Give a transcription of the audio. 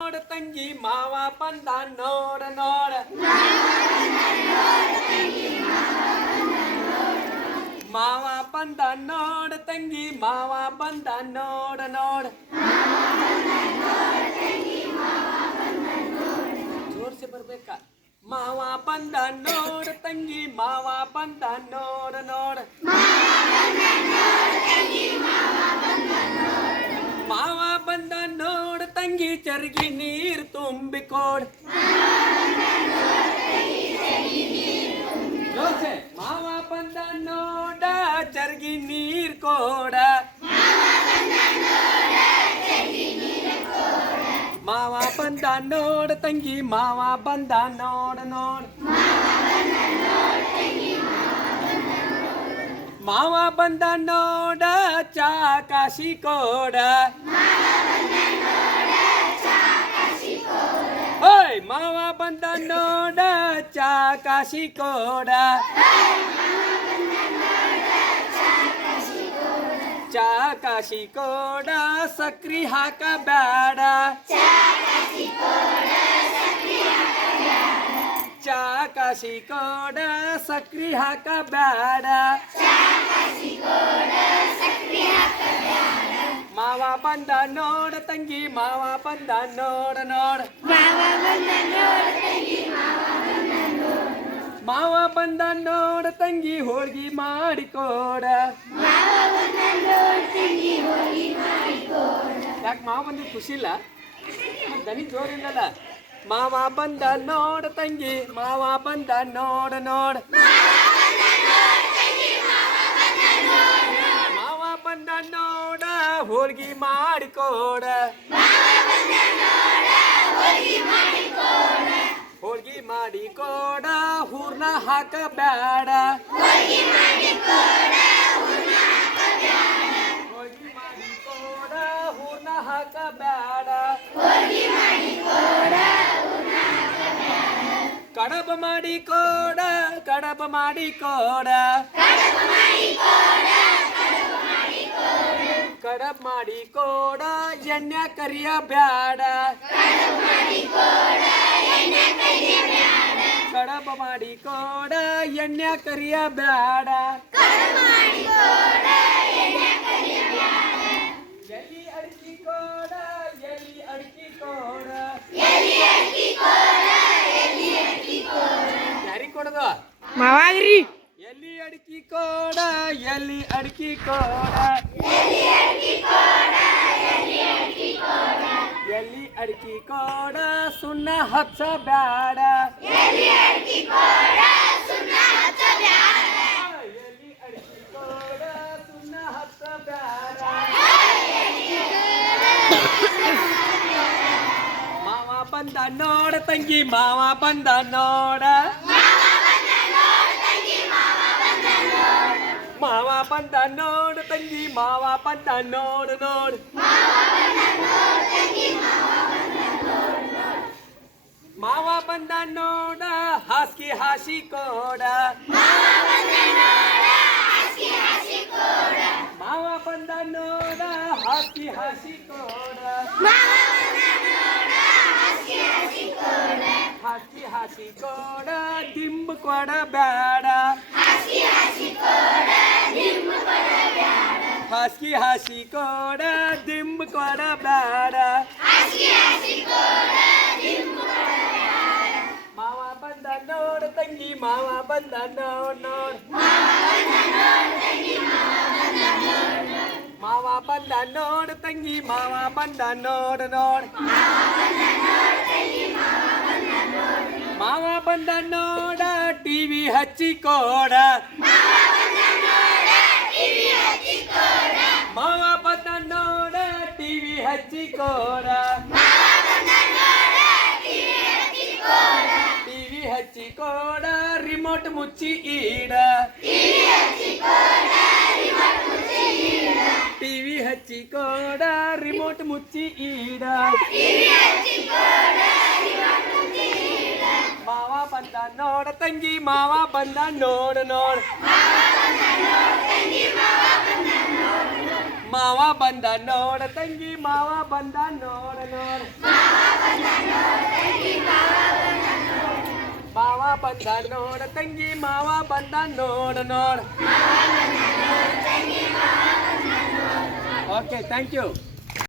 ನೋಡ ತಂಗಿ ಮಾವ ಬಂದ ನೋಡ ನೋಡ ಮಾವ ಬಂದ ನೋಡ ತಂಗಿ ಮಾವ ಬಂದ ನೋಡ ನೋಡ ಜೋರ್ಸಿ ಬರ್ಬೇಕ ಮಾವ ಬಂದ ನೋಡ ತಂಗಿ ಮಾವ ಬಂದ ನೋಡ ನೋಡ ತಂಗಿ ಚರ್ಗಿ ನೀರ್ ತುಂಬಿಕೋಡ್ ಜೋಸೆ ಮಾವ ಬಂದ ನೋಡ ಚರ್ಗಿ ನೀರ್ ಕೋಡ ಮಾವ ಬಂದ ನೋಡ ತಂಗಿ ಮಾವ ಬಂದ ನೋಡ ನೋಡ ಮಾವ ಬಂದ ನೋಡ ಚಾ ಕಾಶಿ ಕೋಡ ಬಂದ ನೋಡ, ಚಾ ಕಾಶಿ ಕೋಡ. ಚಾ ಕಾಶಿ ಕೋಡ, ಸಕ್ರಿ ಹಾಕ ಬ್ಯಾಡ. ಚಾ ಕಾಶಿ ಕೋಡ, ಸಕ್ರಿ ಹಾಕ ಬ್ಯಾಡ. ಮಾವ ಬಂದ ನೋಡ ತಂಗಿ, ಮಾವ ಬಂದ ನೋಡ ನೋಡ. ಮಾವ ಬಂದ ನೋಡ ತಂಗಿ, ಹೋಳ್ಗಿ ಮಾಡಿಕೋಡ. ಯಾಕೆ ಮಾವ ಬಂದ ಖುಷಿ ಇಲ್ಲ? ದನಿ ಜೋರಿಲ್ಲಲ್ಲ ಮಾವ ಬಂದ ನೋಡ ತಂಗಿ, ಮಾವ ಬಂದ ನೋಡ ನೋಡ. ಬಂದ ನೋಡ ಹೋಳ್ಗಿ ಮಾಡಿಕೋಡ ಹೋಳ್ಗಿ ಮಾಡಿಕೋಡ ಹೂರ್ನ ಹಾಕ ಬ್ಯಾಡ ಹೋಳ್ಗಿ ಮಾಡಿಕೋಡ ಹೂರ್ನ ಹಾಕ ಬ್ಯಾಡ ಕಡಬ ಮಾಡಿಕೋಡ ಕಡಬ ಮಾಡಿಕೋಡ ಕಡಬ ಮಾಡಿಕೋಡ ಎಣ್ಣೆ ಕರಿಯ ಬ್ಯಾಡ. ಕಡಬ ಮಾಡಿಕೋಡ ಎಣ್ಣೆ ಕರಿಯ ಬ್ಯಾಡ. ಎಲ್ಲಿ ಅಡಿಕೆ ಕೋಡ ಎಲ್ಲಿ ಅಡಿಕೆ ಕೋಡ. ಯಾರಿಗೆ ಕೊಡದು? ಮಾವಾಗ್ರಿ. ಎಲ್ಲಿ ಅಡಿಕೆ ಕೋಡ ಎಲ್ಲಿ ಅಡಿಕೆ ಕೋಡ. ಅಡಿಕೆ ಕೋಡ ಸುಣ್ಣ ಹಚ್ಚ ಬ್ಯಾಡ ಎಲ್ಲಿ ಅಡಿಕೆ ಕೋಡ ಸುಣ್ಣ ಹಚ್ಚ ಬ್ಯಾಡ ಮಾವ ಬಂದ ನೋಡ ತಂಗಿ ಮಾವ ಬಂದ ನೋಡ ಮಾವ ಬಂದ ನೋಡ ತಂಗಿ ಮಾವ ಬಂದ ನೋಡ ನೋಡ ಮಾವ ಬಂದ ನೋಡ ಹಾಸ್ಕಿ ಹಾಸಿ ಕೋಡ ಮಾವ ಬಂದ ನೋಡ ಹಾಸ್ಕಿ ಹಾಸಿ ಕೋಡ ಹಾಸಿ ಹಾಸಿ ಕೋಡ ದಿಂಬು ಕೊಡ ಬ್ಯಾಡ ಹಾಸ್ಕಿ ಹಾಸಿ ಕೋಡ ದಿಂಬು ಕೊಡ ಬ್ಯಾಡ ಮಾವ ಬಂದ ನೋಡ ತಂಗಿ ಮಾವ ಬಂದ ನೋಡ್ ನೋಡ್ ಮಾವ ಬಂದ ನೋಡ ತಂಗಿ ಮಾವ ಬಂದ ನೋಡ ನೋಡ್ ಮಾವ ಬಂದ ನೋಡ ಟಿವಿ ಹಚ್ಚಿ ಕೋಡ ಮಾವ ಬಂದ ನೋಡ ಟಿವಿ ಹಚ್ಚಿ ಕೋಡ ಟಿವಿ ಹಚ್ಚಿ ಕೋಡ ರಿಮೋಟ್ ಮುಚ್ಚಿ ಈಡ ಟಿವಿ ಹಚ್ಚಿ ಕೋಡ ರಿಮೋಟ್ ಮುಚ್ಚಿ ಈಡ ಮಾವ ಬಂದ ನೋಡ ತಂಗಿ ಮಾವ ಬಂದ ನೋಡ ನೋಡ ಮಾವ ಬಂದ ನೋಡ ತಂಗಿ ಮಾವ ಬಂದ ನೋಡ ನೋಡ ಮಾವ ಬಂದ ನೋಡ ತಂಗಿ ಮಾವ ಬಂದ ನೋಡ ನೋಡ. Okay thank you